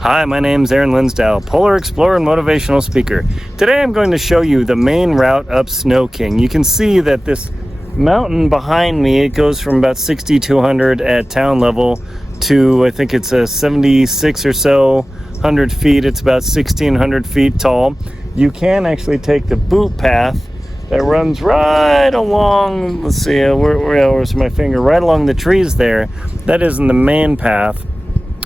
Hi, my name's Aaron Linsdale, Polar Explorer and Motivational Speaker. Today I'm going to show you the main route up Snow King. You can see that this mountain behind me, it goes from about 6,200 at town level to, I think it's a 76 or so, 100 feet. It's about 1,600 feet tall. You can actually take the boot path that runs right along, let's see, where's my finger, right along the trees there. That isn't the main path.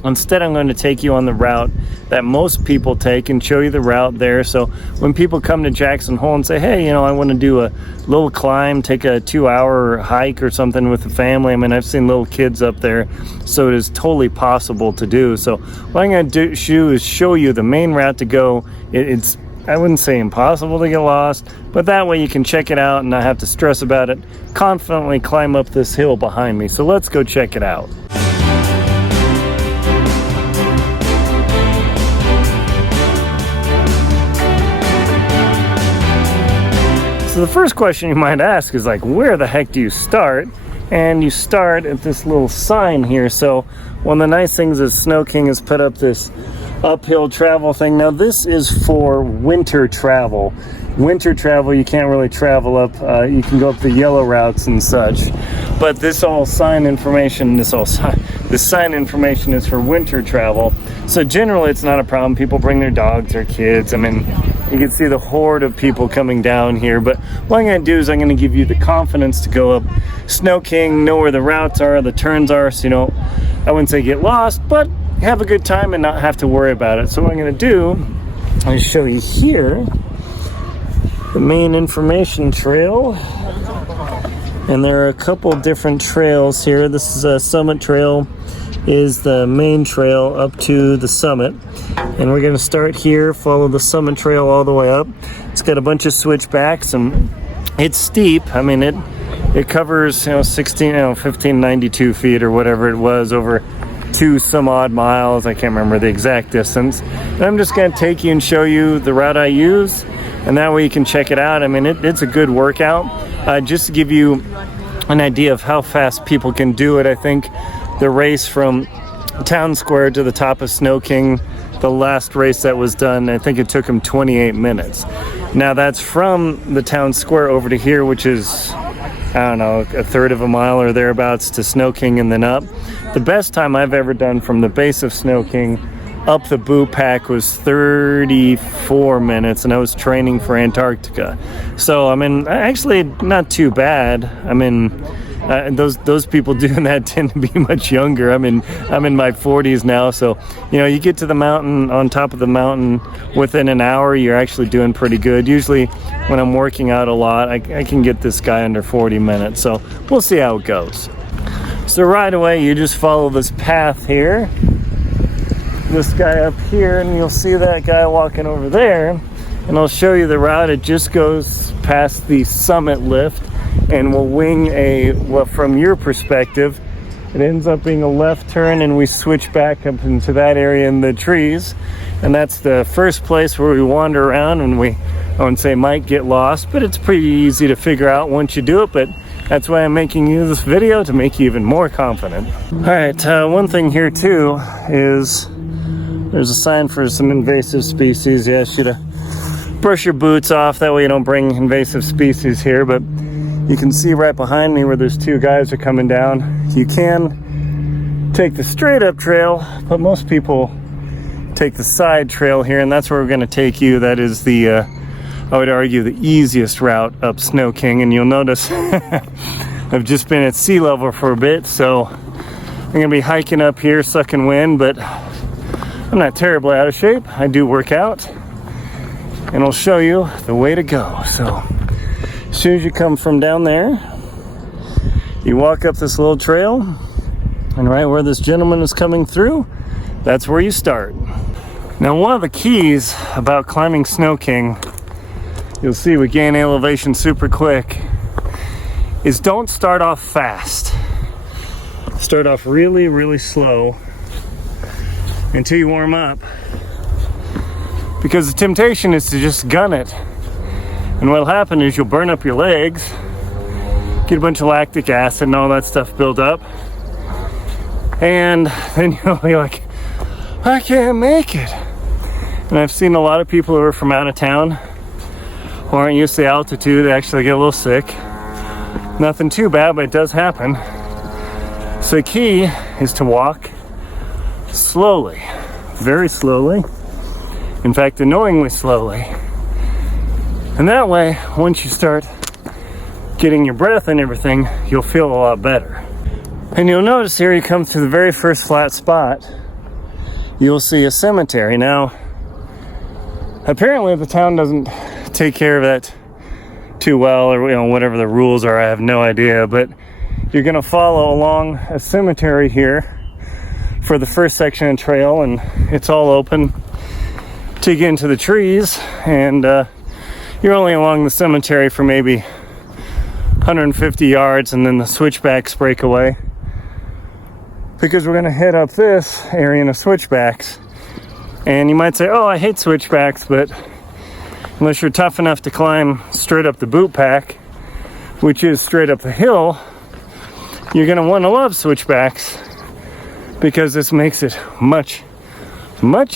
Instead, I'm going to take you on the route that most people take and show you the route there. So when people come to Jackson Hole and say, hey, I want to do a little climb, take a 2-hour hike or something with the family. I mean, I've seen little kids up there, so it is totally possible to do. So what I'm going to do is show you the main route to go. It's, I wouldn't say impossible to get lost, but that way you can check it out and not have to stress about it. Confidently climb up this hill behind me. So let's go check it out. So the first question you might ask is like, where the heck do you start? And you start at this little sign here. So one of the nice things is Snow King has put up this uphill travel thing. Now this is for winter travel. Winter travel, you can't really travel up. You can go up the yellow routes and such. But this sign information is for winter travel. So generally it's not a problem. People bring their dogs or kids. I mean, you can see the horde of people coming down here. But what I'm going to do is I'm going to give you the confidence to go up Snow King, know where the routes are, the turns are, so I wouldn't say get lost, but have a good time and not have to worry about it. So what I'm going to do is show you here the main information trail. And there are a couple different trails here. This is a Summit Trail, is the main trail up to the summit. And we're going to start here, follow the Summit Trail all the way up. It's got a bunch of switchbacks and it's steep. I mean, it covers 1592 feet or whatever it was, over 2 some odd miles. I can't remember the exact distance. And I'm just going to take you and show you the route I use, and that way you can check it out. I mean, it's a good workout. Just to give you an idea of how fast people can do it, I think the race from Town Square to the top of Snow King, the last race that was done, I think it took them 28 minutes. Now that's from the Town Square over to here, which is, I don't know, a third of a mile or thereabouts to Snow King and then up. The best time I've ever done from the base of Snow King up the boot pack was 34 minutes, and I was training for Antarctica. So, I mean, actually not too bad. I mean, those people doing that tend to be much younger. I'm in my 40s now, so you get to the mountain, on top of the mountain, within an hour, you're actually doing pretty good. Usually when I'm working out a lot, I can get this guy under 40 minutes, so we'll see how it goes. So right away, you just follow this path here, this guy up here, and you'll see that guy walking over there, and I'll show you the route. It just goes past the summit lift, and we'll wing from your perspective, it ends up being a left turn, and we switch back up into that area in the trees. And that's the first place where we wander around, and I wouldn't say might get lost, but it's pretty easy to figure out once you do it. But that's why I'm making you this video, to make you even more confident. All right, one thing here too is there's a sign for some invasive species. He asks you to brush your boots off, that way you don't bring invasive species here. But you can see right behind me where those 2 guys are coming down. You can take the straight up trail, but most people take the side trail here, and that's where we're going to take you. That is the, I would argue, the easiest route up Snow King. And you'll notice I've just been at sea level for a bit, so I'm going to be hiking up here, sucking wind, but I'm not terribly out of shape. I do work out, and I'll show you the way to go. So as soon as you come from down there, you walk up this little trail, and right where this gentleman is coming through, that's where you start. Now, one of the keys about climbing Snow King, you'll see we gain elevation super quick, is don't start off fast. Start off really, really slow until you warm up, because the temptation is to just gun it. And what'll happen is you'll burn up your legs, get a bunch of lactic acid and all that stuff built up, and then you'll be like, I can't make it. And I've seen a lot of people who are from out of town who aren't used to the altitude actually get a little sick. Nothing too bad, but it does happen. So the key is to walk slowly, very slowly. In fact, annoyingly slowly. And that way, once you start getting your breath and everything, you'll feel a lot better. And you'll notice here, you come to the very first flat spot, you'll see a cemetery. Now, apparently the town doesn't take care of that too well, or whatever the rules are, I have no idea, but you're gonna follow along a cemetery here for the first section of trail, and it's all open to get into the trees, and you're only along the cemetery for maybe 150 yards, and then the switchbacks break away, because we're going to head up this area in the switchbacks. And you might say, oh, I hate switchbacks, but unless you're tough enough to climb straight up the boot pack, which is straight up the hill, you're going to want to love switchbacks, because this makes it much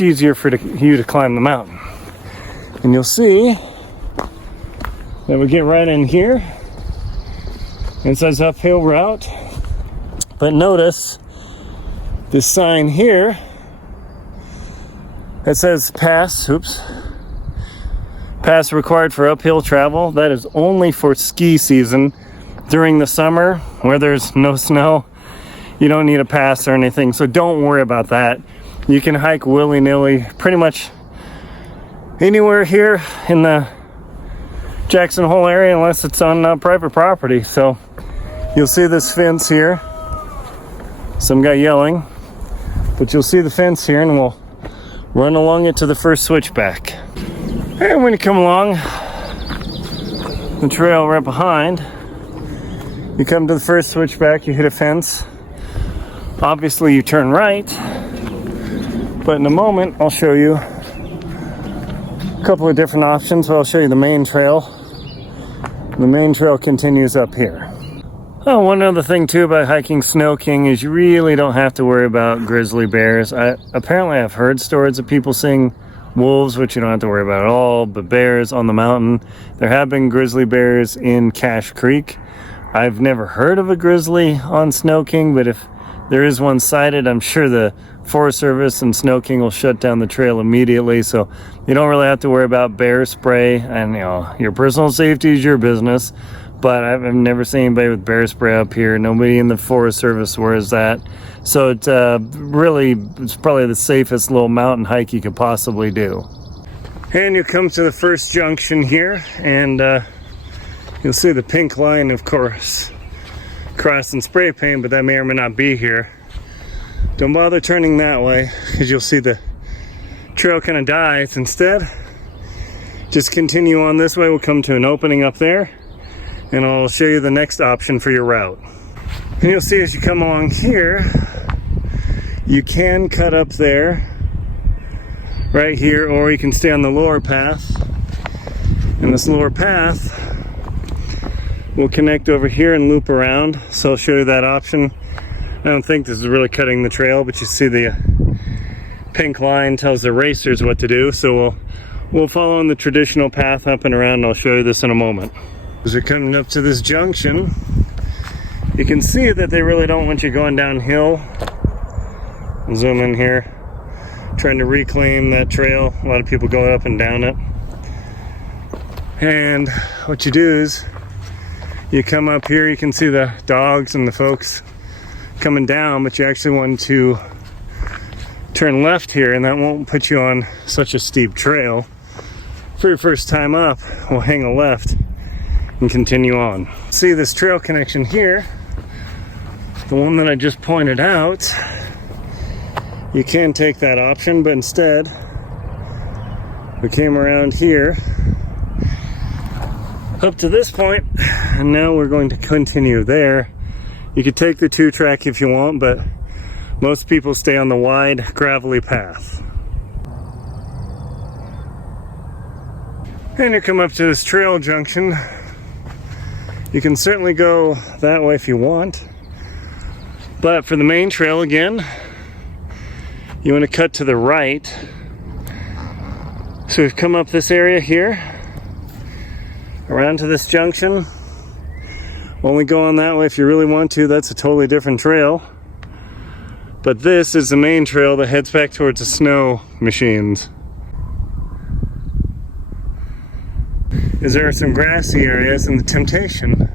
easier for you to climb the mountain. And you'll see that we get right in here. It says uphill route, but notice this sign here that says pass required for uphill travel. That is only for ski season. During the summer where there's no snow, you don't need a pass or anything, so don't worry about that. You can hike willy-nilly pretty much anywhere here in the Jackson Hole area, unless it's on private property. So you'll see this fence here, some guy yelling, but you'll see the fence here, and we'll run along it to the first switchback. And when you come along the trail right behind, you come to the first switchback, you hit a fence. Obviously you turn right, but in a moment I'll show you a couple of different options. I'll show you the main trail. The main trail continues up here. Oh, one other thing too about hiking Snow King is you really don't have to worry about grizzly bears. Apparently I've heard stories of people seeing wolves, which you don't have to worry about at all, but bears on the mountain. There have been grizzly bears in Cache Creek. I've never heard of a grizzly on Snow King, but if there is one sighted, I'm sure the Forest Service and Snow King will shut down the trail immediately, so you don't really have to worry about bear spray, and your personal safety is your business. But I've never seen anybody with bear spray up here. Nobody in the Forest Service wears that, so it's probably the safest little mountain hike you could possibly do. And you come to the first junction here, and you'll see the pink line, of course, crossing spray paint, but that may or may not be here. Don't bother turning that way, because you'll see the trail kind of dies. Instead, just continue on this way. We'll come to an opening up there, and I'll show you the next option for your route. And you'll see as you come along here, you can cut up there, right here, or you can stay on the lower path. And this lower path will connect over here and loop around, so I'll show you that option. I don't think this is really cutting the trail, but you see the pink line tells the racers what to do, so we'll follow on the traditional path up and around, and I'll show you this in a moment. As we're coming up to this junction, you can see that they really don't want you going downhill. I'll zoom in here, trying to reclaim that trail. A lot of people go up and down it. And what you do is you come up here, you can see the dogs and the folks coming down, but you actually want to turn left here, and that won't put you on such a steep trail. For your first time up, we'll hang a left and continue on. See this trail connection here, the one that I just pointed out. You can take that option, but instead we came around here up to this point, and now we're going to continue there. You could take the 2-track if you want, but most people stay on the wide gravelly path. And you come up to this trail junction. You can certainly go that way if you want, but for the main trail again, you want to cut to the right. So we've come up this area here, around to this junction. Only go on that way if you really want to. That's a totally different trail. But this is the main trail that heads back towards the snow machines. Is there are some grassy areas, and the temptation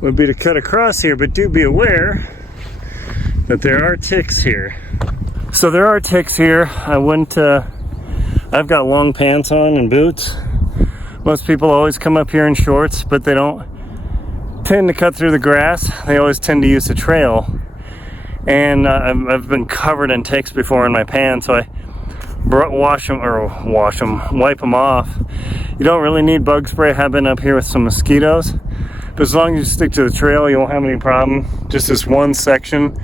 would be to cut across here, but do be aware that there are ticks here. So there are ticks here. I've got long pants on and boots. Most people always come up here in shorts, but they don't tend to cut through the grass. They always tend to use the trail. And I've been covered in ticks before in my pants, so I wipe them off. You don't really need bug spray. I have been up here with some mosquitoes, but as long as you stick to the trail, you won't have any problem. Just this one section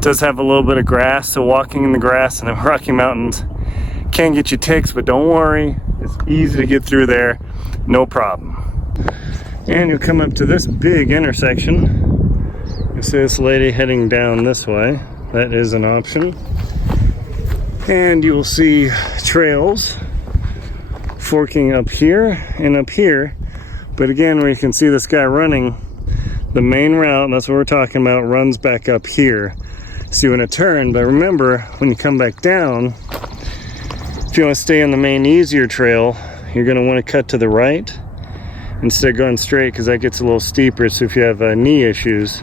does have a little bit of grass, so walking in the grass in the Rocky Mountains can get you ticks, but don't worry, it's easy to get through there, no problem. And you'll come up to this big intersection. You see this lady heading down this way. That is an option. And you will see trails forking up here and up here. But again, where you can see this guy running, the main route, that's what we're talking about, runs back up here. So you want to turn, but remember, when you come back down, if you want to stay on the main easier trail, you're going to want to cut to the right instead of going straight, because that gets a little steeper. So if you have knee issues,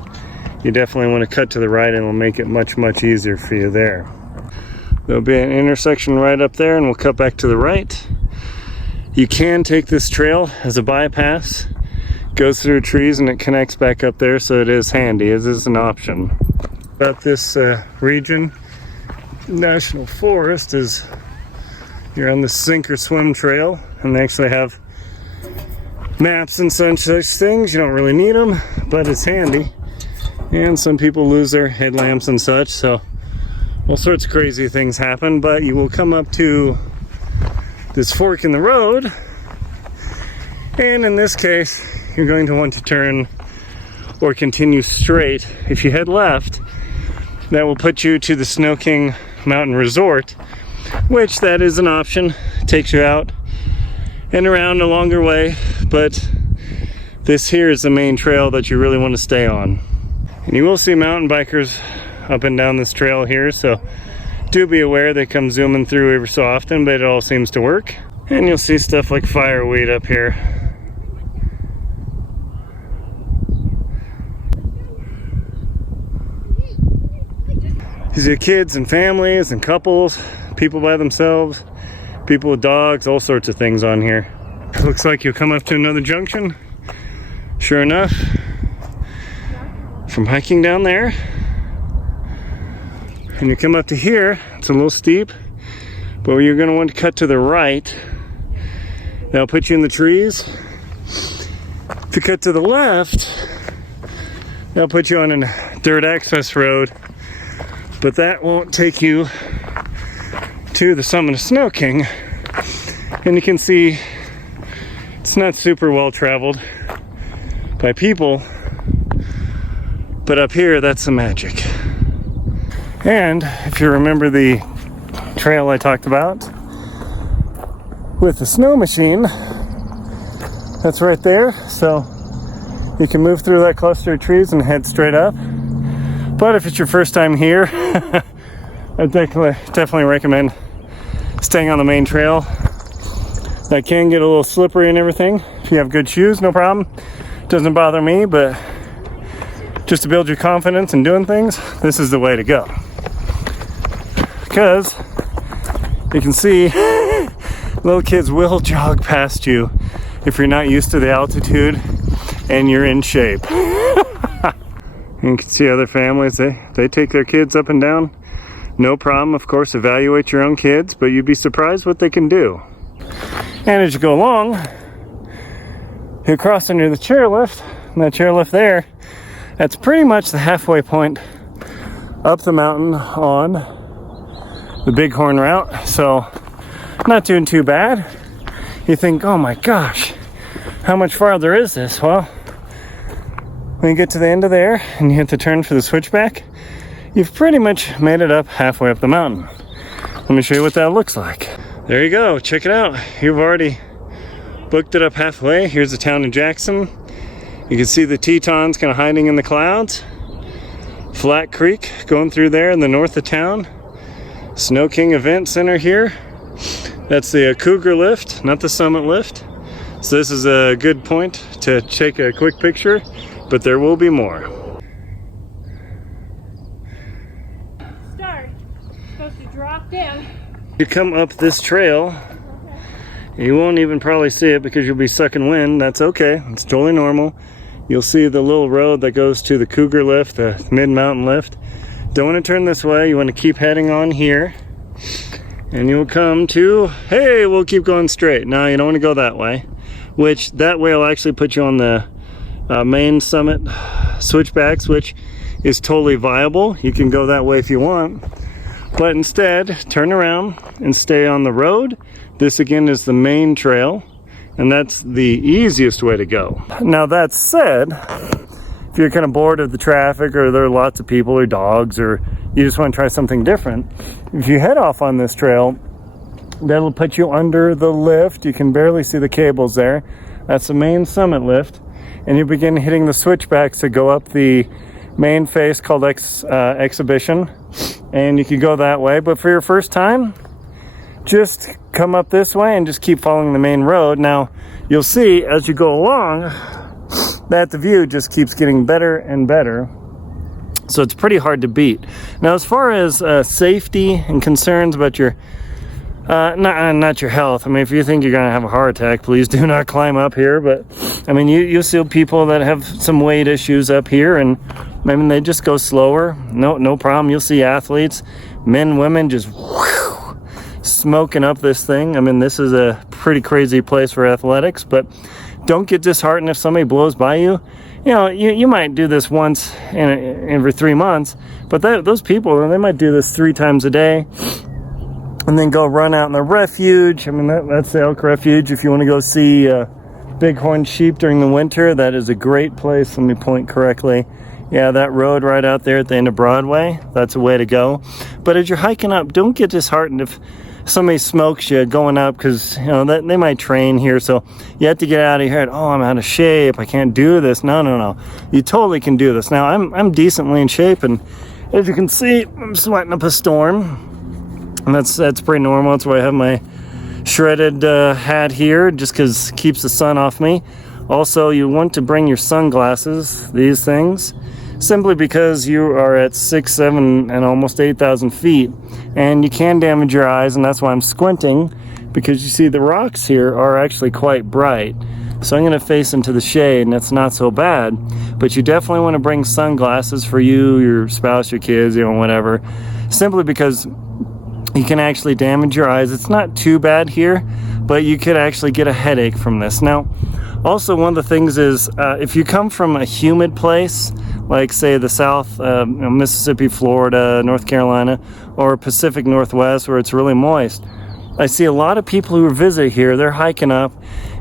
you definitely want to cut to the right, and it'll make it much, much easier for you there. There'll be an intersection right up there, and we'll cut back to the right. You can take this trail as a bypass. Goes through trees and it connects back up there, so it is handy. It is an option. About this region, National Forest, is you're on the sink or swim trail, and they actually have maps and such things. You don't really need them, but it's handy. And some people lose their headlamps and such, so all sorts of crazy things happen. But you will come up to this fork in the road, and in this case you're going to want to turn or continue straight. If you head left, that will put you to the Snow King Mountain Resort, which that is an option. It takes you out and around a longer way, but this here is the main trail that you really want to stay on. And you will see mountain bikers up and down this trail here, so do be aware they come zooming through every so often, but it all seems to work. And you'll see stuff like fireweed up here. You see kids and families and couples, people by themselves, people with dogs, all sorts of things on here. Looks like you'll come up to another junction. Sure enough, from hiking down there, and you come up to here, it's a little steep, but you're going to want to cut to the right. That'll put you in the trees. If you cut to the left, that'll put you on a dirt access road, but that won't take you to the summit of Snow King. And you can see it's not super well traveled by people, but up here, that's the magic. And if you remember the trail I talked about with the snow machine, that's right there. So you can move through that cluster of trees and head straight up. But if it's your first time here, I definitely recommend staying on the main trail. That can get a little slippery and everything. If you have good shoes, no problem. Doesn't bother me, but just to build your confidence in doing things, this is the way to go. Because you can see little kids will jog past you if you're not used to the altitude and you're in shape. You can see other families, they take their kids up and down. No problem, of course, evaluate your own kids, but you'd be surprised what they can do. And as you go along, you cross under the chairlift, and that chairlift there, that's pretty much the halfway point up the mountain on the Bighorn route. So not doing too bad. You think, oh my gosh, how much farther is this? Well, when you get to the end of there and you hit the turn for the switchback, you've pretty much made it up halfway up the mountain. Let me show you what that looks like. There you go, check it out. You've already booked it up halfway. Here's the town of Jackson. You can see the Tetons kind of hiding in the clouds. Flat Creek going through there in the north of town. Snow King Event Center here. That's the Cougar lift, not the summit lift. So this is a good point to take a quick picture, but there will be more. Start. It's supposed to drop down. You come up this trail, you won't even probably see it because you'll be sucking wind. That's okay, it's totally normal. You'll see the little road that goes to the Cougar lift, the mid-mountain lift. Don't want to turn this way, you want to keep heading on here. And you'll come to, hey, we'll keep going straight. Now you don't want to go that way, which that way will actually put you on the main summit switchbacks, which is totally viable. You can go that way if you want. But instead, turn around and stay on the road. This again is the main trail, and that's the easiest way to go. Now that said, if you're kind of bored of the traffic, or there are lots of people or dogs, or you just want to try something different, if you head off on this trail, that'll put you under the lift. You can barely see the cables there. That's the main summit lift, and you begin hitting the switchbacks to go up the main face called Exhibition, and you can go that way. But for your first time, just come up this way and just keep following the main road. Now you'll see as you go along that the view just keeps getting better and better, so it's pretty hard to beat. Now as far as safety and concerns about your not your health, I mean, if you think you're gonna have a heart attack, please do not climb up here. But I mean, you'll see people that have some weight issues up here, and I mean, they just go slower. No problem. You'll see athletes, men, women, just whew, smoking up this thing. I mean, this is a pretty crazy place for athletics. But don't get disheartened if somebody blows by you. You know, you might do this once every 3 months, but those people, they might do this 3 times a day, and then go run out in the refuge. I mean, that's the elk refuge. If you want to go see bighorn sheep during the winter, that is a great place. Let me point correctly. Yeah, that road right out there at the end of Broadway, that's a way to go. But as you're hiking up, don't get disheartened if somebody smokes you going up, because you know that they might train here, so you have to get out of your head. Oh, I'm out of shape, I can't do this. No, you totally can do this. Now I'm decently in shape, and as you can see, I'm sweating up a storm, and that's pretty normal. That's why I have my shredded hat here, just because it keeps the sun off me. Also, you want to bring your sunglasses, these things, simply because you are at 6, 7, and almost 8,000 feet, and you can damage your eyes, and that's why I'm squinting, because you see the rocks here are actually quite bright. So I'm going to face into the shade, and it's not so bad. But you definitely want to bring sunglasses for you, your spouse, your kids, you know, whatever, simply because you can actually damage your eyes. It's not too bad here, but you could actually get a headache from this. Now, also, one of the things is, if you come from a humid place, like say the South, Mississippi, Florida, North Carolina, or Pacific Northwest, where it's really moist, I see a lot of people who visit here, they're hiking up,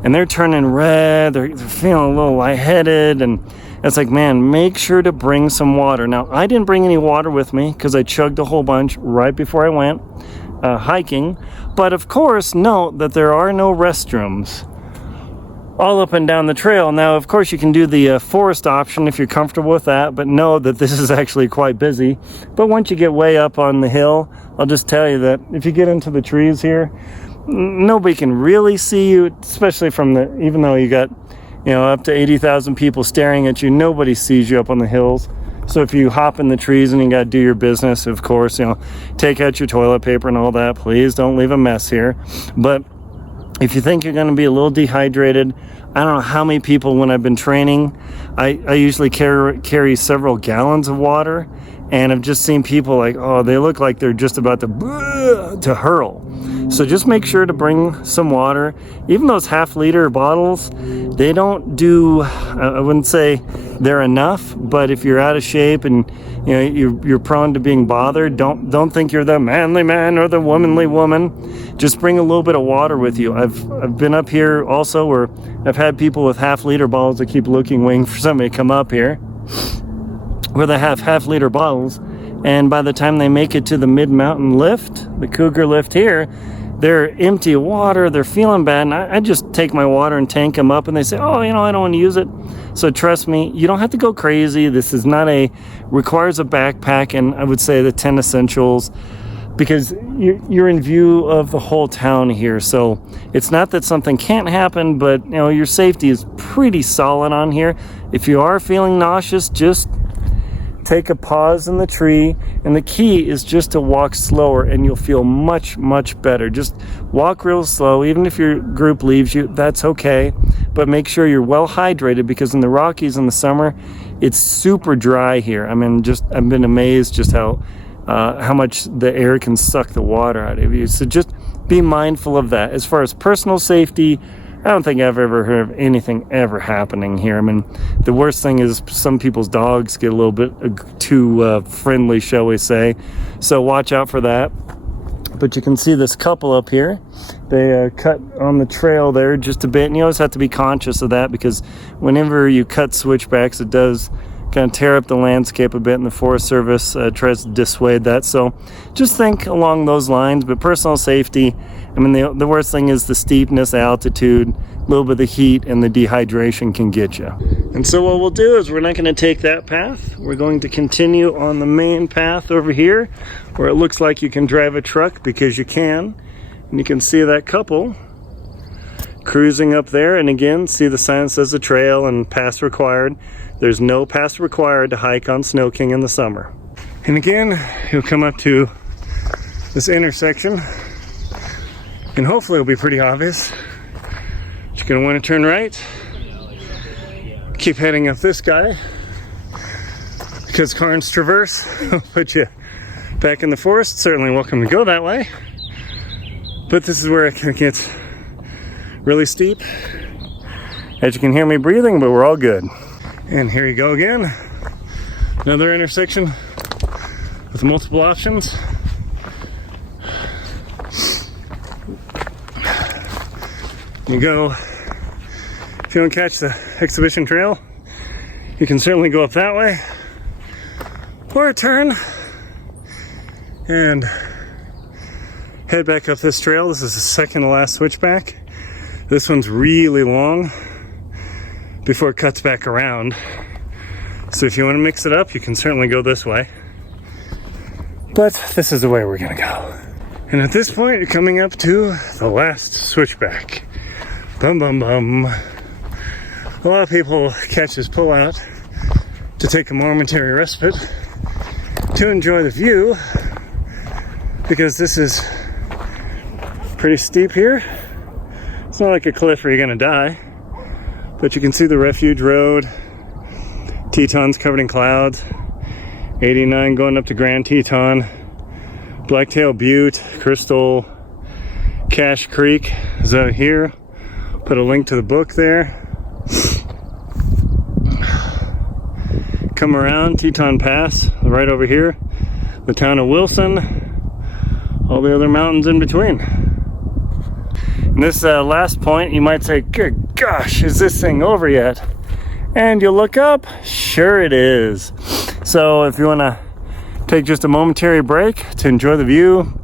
and they're turning red, they're feeling a little lightheaded, and it's like, man, make sure to bring some water. Now, I didn't bring any water with me, because I chugged a whole bunch right before I went hiking, but of course, note that there are no restrooms all up and down the trail. Now, of course, you can do the forest option if you're comfortable with that, but know that this is actually quite busy. But once you get way up on the hill, I'll just tell you that if you get into the trees here, nobody can really see you, especially from even though you got, you know, up to 80,000 people staring at you, nobody sees you up on the hills. So if you hop in the trees and you got to do your business, of course, you know, take out your toilet paper and all that. Please don't leave a mess here. But if you think you're going to be a little dehydrated, I don't know how many people, when I've been training, I usually carry several gallons of water, and I've just seen people like, oh, they look like they're just about to hurl. So just make sure to bring some water. Even those half-liter bottles, they don't do, I wouldn't say they're enough, but if you're out of shape and you know you're prone to being bothered, don't think you're the manly man or the womanly woman. Just bring a little bit of water with you. I've been up here also where I've had people with half-liter bottles that keep looking, waiting for somebody to come up here, where they have half-liter bottles, and by the time they make it to the mid-mountain lift, the Cougar lift here, they're empty of water, they're feeling bad, and I just take my water and tank them up, and they say, oh, you know, I don't want to use it. So trust me, you don't have to go crazy. This is not requires a backpack, and I would say the 10 essentials, because you're in view of the whole town here. So it's not that something can't happen, but you know, your safety is pretty solid on here. If you are feeling nauseous, just take a pause in the tree, and the key is just to walk slower, and you'll feel much, much better. Just walk real slow. Even if your group leaves you, that's okay, but make sure you're well hydrated, because in the Rockies in the summer, it's super dry here. I mean, I've been amazed just how much the air can suck the water out of you. So just be mindful of that. As far as personal safety, I don't think I've ever heard of anything ever happening here. I mean, the worst thing is some people's dogs get a little bit too friendly, shall we say. So watch out for that. But you can see this couple up here. They cut on the trail there just a bit. And you always have to be conscious of that, because whenever you cut switchbacks, it does kind of tear up the landscape a bit, and the Forest Service tries to dissuade that. So just think along those lines. But personal safety, I mean, the worst thing is the steepness, altitude, a little bit of the heat, and the dehydration can get you. And so what we'll do is we're not going to take that path. We're going to continue on the main path over here, where it looks like you can drive a truck, because you can. And you can see that couple cruising up there, and again, see the sign that says a trail and pass required. There's no pass required to hike on Snow King in the summer. And again, you'll come up to this intersection, and hopefully it'll be pretty obvious. You're going to want to turn right, keep heading up this guy, because Carnes Traverse will put you back in the forest. Certainly welcome to go that way, but this is where it can get really steep. As you can hear me breathing, but we're all good. And here you go again. Another intersection with multiple options. You go, if you don't catch the exhibition trail, you can certainly go up that way, or turn and head back up this trail. This is the second to last switchback. This one's really long before it cuts back around. So if you want to mix it up, you can certainly go this way. But this is the way we're gonna go. And at this point, you're coming up to the last switchback. Bum bum bum. A lot of people catch this pullout to take a momentary respite, to enjoy the view, because this is pretty steep here. It's not like a cliff where you're gonna die, but you can see the refuge road, Tetons covered in clouds, 89 going up to Grand Teton, Blacktail Butte, Crystal, Cache Creek is out here. Put a link to the book there. Come around Teton Pass, right over here, the town of Wilson, all the other mountains in between. And this last point, you might say, good gosh, is this thing over yet? And you look up, sure it is. So if you want to take just a momentary break to enjoy the view,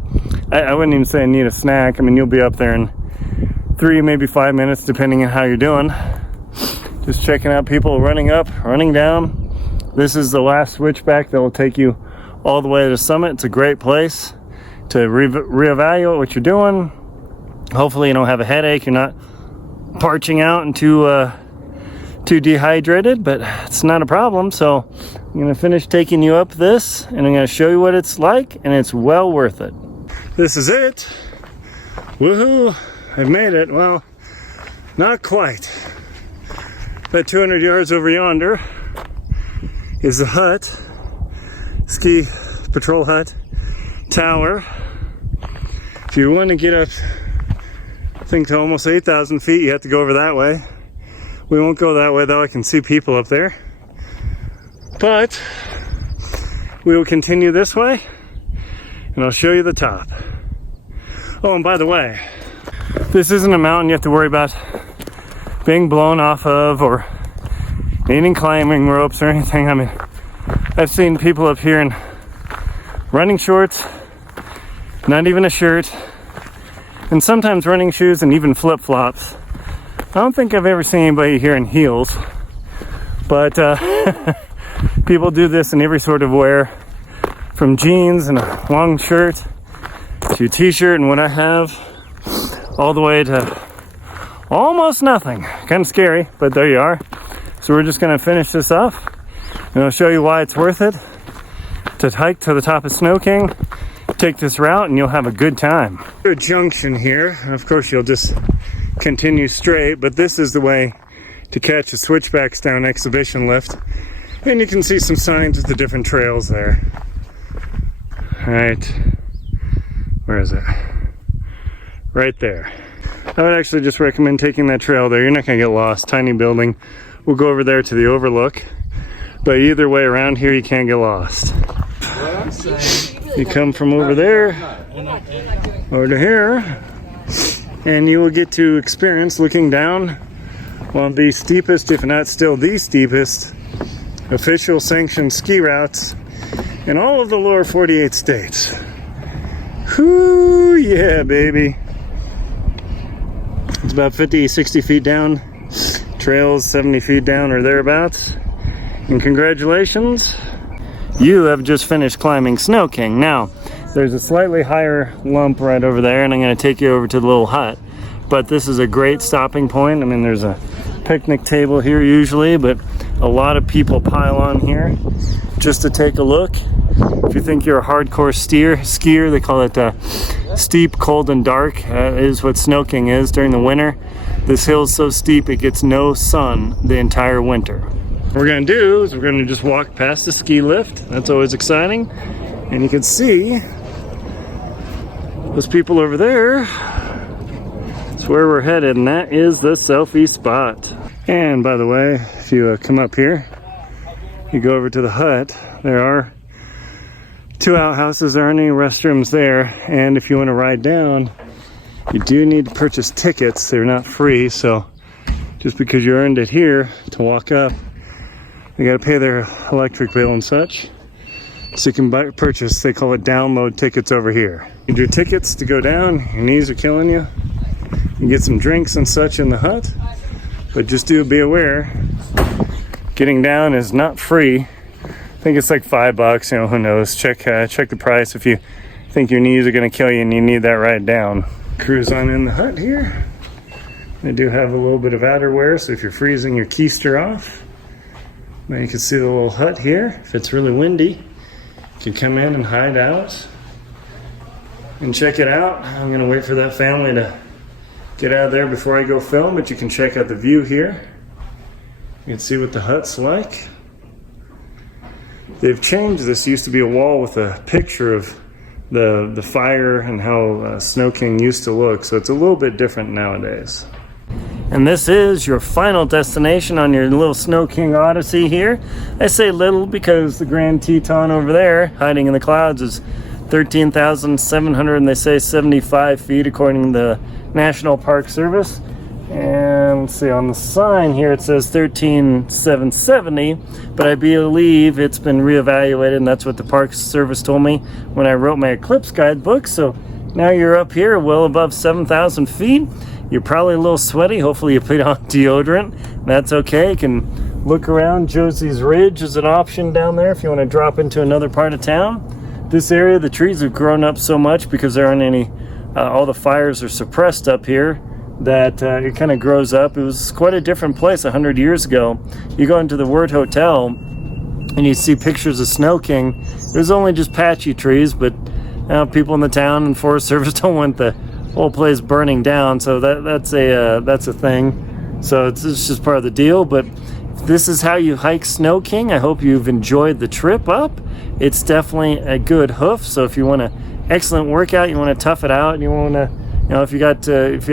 I wouldn't even say I need a snack. I mean, you'll be up there in 3, maybe 5 minutes, depending on how you're doing. Just checking out people running up, running down. This is the last switchback that will take you all the way to the summit. It's a great place to reevaluate what you're doing. Hopefully you don't have a headache, you're not parching out and too dehydrated, but it's not a problem. So I'm going to finish taking you up this, and I'm going to show you what it's like, and it's well worth it. This is it. Woohoo! I've made it. Well, not quite. About 200 yards over yonder is the hut, ski patrol hut tower. If you want to get up, I think, to almost 8,000 feet, you have to go over that way. We won't go that way though. I can see people up there. But we will continue this way, and I'll show you the top. Oh, and by the way, this isn't a mountain you have to worry about being blown off of or needing climbing ropes or anything. I mean, I've seen people up here in running shorts, not even a shirt, and sometimes running shoes and even flip-flops. I don't think I've ever seen anybody here in heels, but people do this in every sort of wear, from jeans and a long shirt to a t-shirt and what I have, all the way to almost nothing. Kind of scary, but there you are. So we're just gonna finish this up, and I'll show you why it's worth it to hike to the top of Snow King. Take this route and you'll have a good time. A junction here, and of course you'll just continue straight, but this is the way to catch the switchbacks down Exhibition Lift. And you can see some signs with the different trails there. All right, where is it? Right there. I would actually just recommend taking that trail there. You're not gonna get lost. Tiny building. We'll go over there to the overlook, but either way around here you can't get lost. You come from over there over to here, and you will get to experience looking down one of the steepest, if not still the steepest, official sanctioned ski routes in all of the lower 48 states. Whoo, yeah, baby. It's about 50, 60 feet down. Trails 70 feet down or thereabouts. And congratulations, you have just finished climbing Snow King. Now, there's a slightly higher lump right over there, and I'm going to take you over to the little hut. But this is a great stopping point. I mean, there's a picnic table here usually, but a lot of people pile on here just to take a look. If you think you're a hardcore skier, they call it steep, cold, and dark, is what Snow King is during the winter. This hill is so steep it gets no sun the entire winter. What we're gonna do is we're gonna just walk past the ski lift. That's always exciting. And you can see those people over there. That's where we're headed, and that is the selfie spot. And by the way, if you come up here, you go over to the hut, there are 2 outhouses. There aren't any restrooms there, and if you want to ride down, you do need to purchase tickets. They're not free, so just because you earned it here to walk up, they got to pay their electric bill and such. So you can purchase, they call it download tickets over here. You do tickets to go down, your knees are killing you. You get some drinks and such in the hut, but just do be aware, getting down is not free. I think it's like $5, you know, who knows. Check the price if you think your knees are gonna kill you and you need that ride down. Cruise on in the hut here. They do have a little bit of outerwear, so if you're freezing your keister off, now you can see the little hut here. If it's really windy, you can come in and hide out and check it out. I'm gonna wait for that family to get out of there before I go film, but you can check out the view here. You can see what the hut's like. They've changed this. Used to be a wall with a picture of the fire and how Snow King used to look, so it's a little bit different nowadays. And this is your final destination on your little Snow King Odyssey here. I say little because the Grand Teton over there, hiding in the clouds, is 13,700 and they say 75 feet according to the National Park Service. And let's see, on the sign here it says 13,770, but I believe it's been reevaluated, and that's what the Park Service told me when I wrote my Eclipse guidebook. So now you're up here well above 7,000 feet. You're probably a little sweaty. Hopefully you put on deodorant. That's okay. You can look around. Josie's Ridge is an option down there if you want to drop into another part of town. This area, the trees have grown up so much because there aren't any, all the fires are suppressed up here, that it kind of grows up. It was quite a different place 100 years ago. You go into the Word Hotel and you see pictures of Snow King. There's only just patchy trees, but now people in the town and Forest Service don't want the whole place burning down, so that's a thing. So it's just part of the deal. But if this is how you hike Snow King, I hope you've enjoyed the trip up. It's definitely a good hoof. So if you want an excellent workout, you want to tough it out, and you want to, you know, if you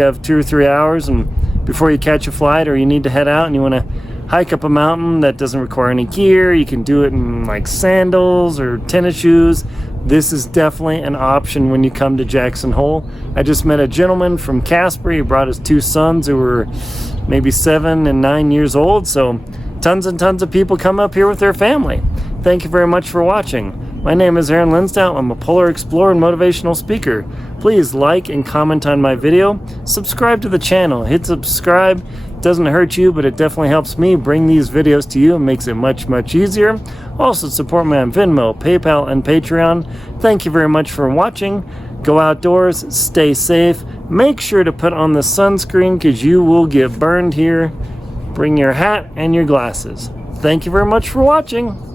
have 2 or 3 hours and before you catch a flight, or you need to head out and you want to hike up a mountain that doesn't require any gear, you can do it in like sandals or tennis shoes. This is definitely an option when you come to Jackson Hole. I just met a gentleman from Casper. He brought his 2 sons who were maybe 7 and 9 years old. So tons and tons of people come up here with their family. Thank you very much for watching. My name is Aaron Linsdau. I'm a polar explorer and motivational speaker. Please like and comment on my video. Subscribe to the channel. Hit subscribe. It doesn't hurt you, but it definitely helps me bring these videos to you and makes it much, much easier. Also support me on Venmo, PayPal, and Patreon. Thank you very much for watching. Go outdoors, stay safe. Make sure to put on the sunscreen because you will get burned here. Bring your hat and your glasses. Thank you very much for watching.